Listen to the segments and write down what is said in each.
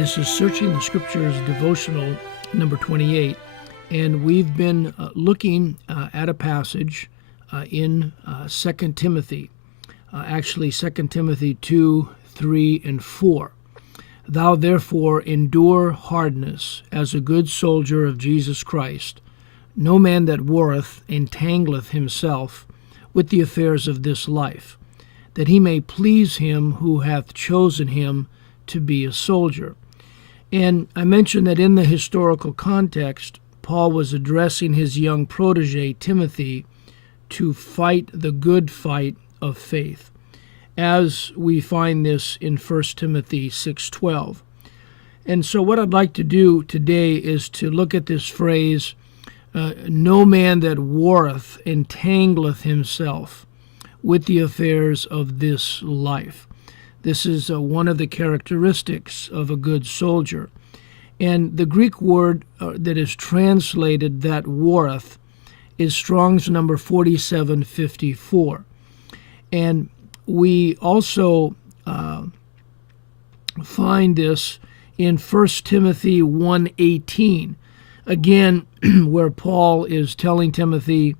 This is Searching the Scriptures Devotional number 28, and we've been looking at a passage in 2 Timothy, actually 2 Timothy 2, 3, and 4. Thou therefore endure hardness as a good soldier of Jesus Christ. No man that warreth entangleth himself with the affairs of this life, that he may please him who hath chosen him to be a soldier. And I mentioned that in the historical context, Paul was addressing his young protege, Timothy, to fight the good fight of faith, as we find this in 1 Timothy 6:12. And so what I'd like to do today is to look at this phrase, no man that warreth entangleth himself with the affairs of this life. This is one of the characteristics of a good soldier. And the Greek word that is translated that warreth is Strong's number 4754. And we also find this in 1 Timothy 1:18, again, where Paul is telling Timothy,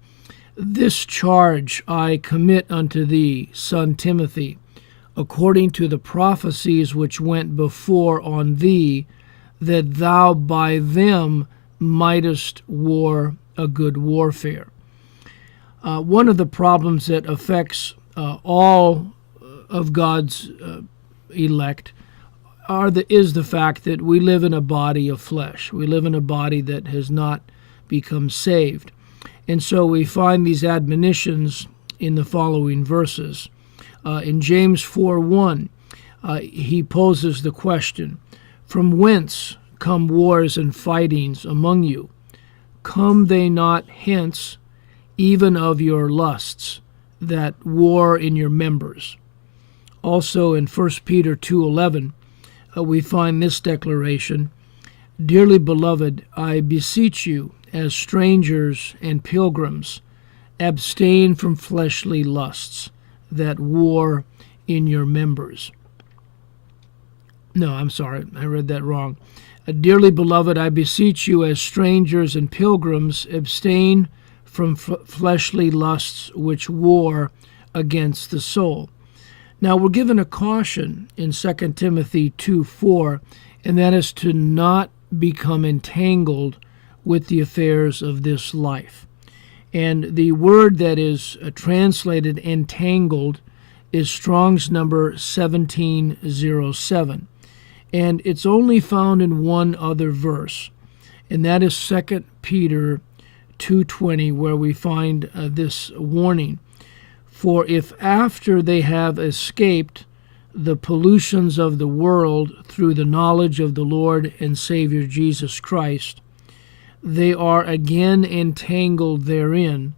"This charge I commit unto thee, son Timothy, according to the prophecies which went before on thee, that thou by them mightest war a good warfare." One of the problems that affects all of God's elect is the fact that we live in a body of flesh. We live in a body that has not become saved. And so we find these admonitions in the following verses. In James 4:1, he poses the question, "From whence come wars and fightings among you? Come they not hence, even of your lusts, that war in your members?" Also in 1 Peter 2:11, we find this declaration, "Dearly beloved, I beseech you, as strangers and pilgrims, abstain from fleshly lusts that war in your members." No, I'm sorry, I read that wrong. "Dearly beloved, I beseech you, as strangers and pilgrims, abstain from fleshly lusts which war against the soul." Now, we're given a caution in 2 Timothy 2:4, and that is to not become entangled with the affairs of this life. And the word that is translated entangled is Strong's number 1707. And it's only found in one other verse, and that is 2 Peter 2:20, where we find this warning. "For if after they have escaped the pollutions of the world through the knowledge of the Lord and Savior Jesus Christ, they are again entangled therein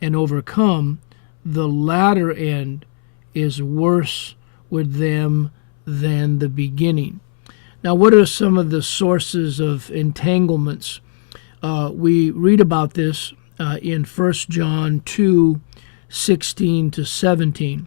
and overcome, the latter end is worse with them than the beginning." Now, what are some of the sources of entanglements? We read about this in 1 John 2:16 to 17.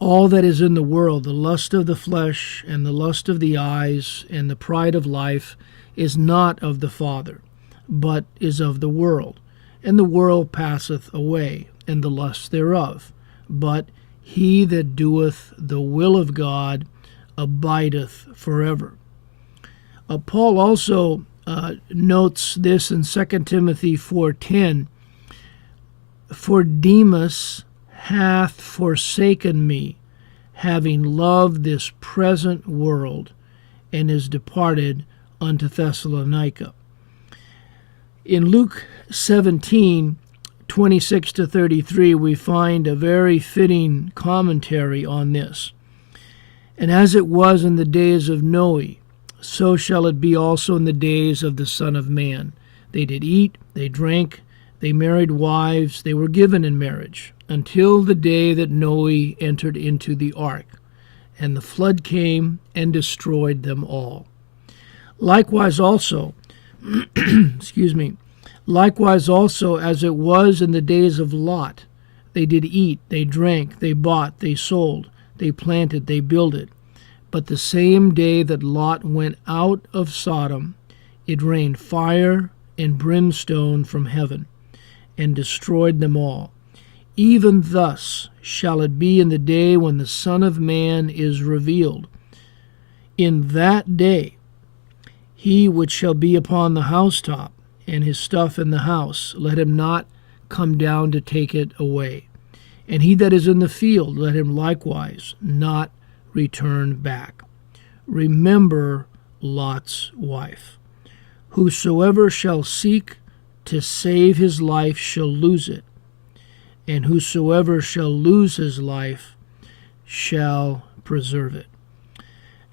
"All that is in the world, the lust of the flesh and the lust of the eyes and the pride of life, is not of the Father, but is of the world. And the world passeth away, and the lust thereof. But he that doeth the will of God abideth forever." Paul also notes this in 2 Timothy 4:10, "For Demas hath forsaken me, having loved this present world, and is departed unto Thessalonica." In Luke 17:26 to 33, we find a very fitting commentary on this. "And as it was in the days of Noe, so shall it be also in the days of the Son of Man. They did eat, they drank, they married wives, they were given in marriage, until the day that Noe entered into the ark, and the flood came and destroyed them all. Likewise also, likewise also as it was in the days of Lot, they did eat, they drank, they bought, they sold, they planted, they builded. But the same day that Lot went out of Sodom, it rained fire and brimstone from heaven, and destroyed them all. Even thus shall it be in the day when the Son of Man is revealed. In that day he which shall be upon the housetop, and his stuff in the house, let him not come down to take it away. And he that is in the field, let him likewise not return back. Remember Lot's wife. Whosoever shall seek to save his life shall lose it, and whosoever shall lose his life shall preserve it.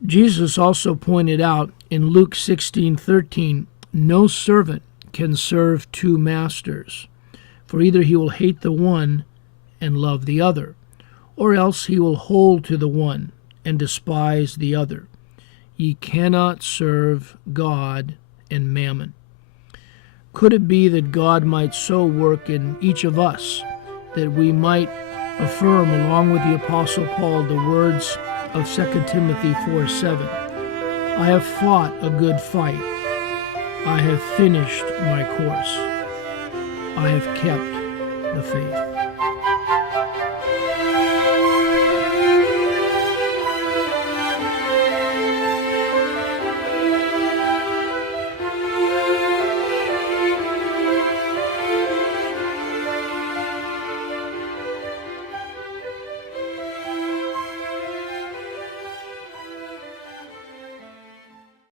Jesus also pointed out in Luke 16:13, no servant can serve two masters, for either he will hate the one and love the other, or else he will hold to the one and despise the other. Ye cannot serve God and mammon. Could it be that God might so work in each of us that we might affirm, along with the Apostle Paul, the words of 2 Timothy 4:7, I have fought a good fight. I have finished my course. I have kept the faith.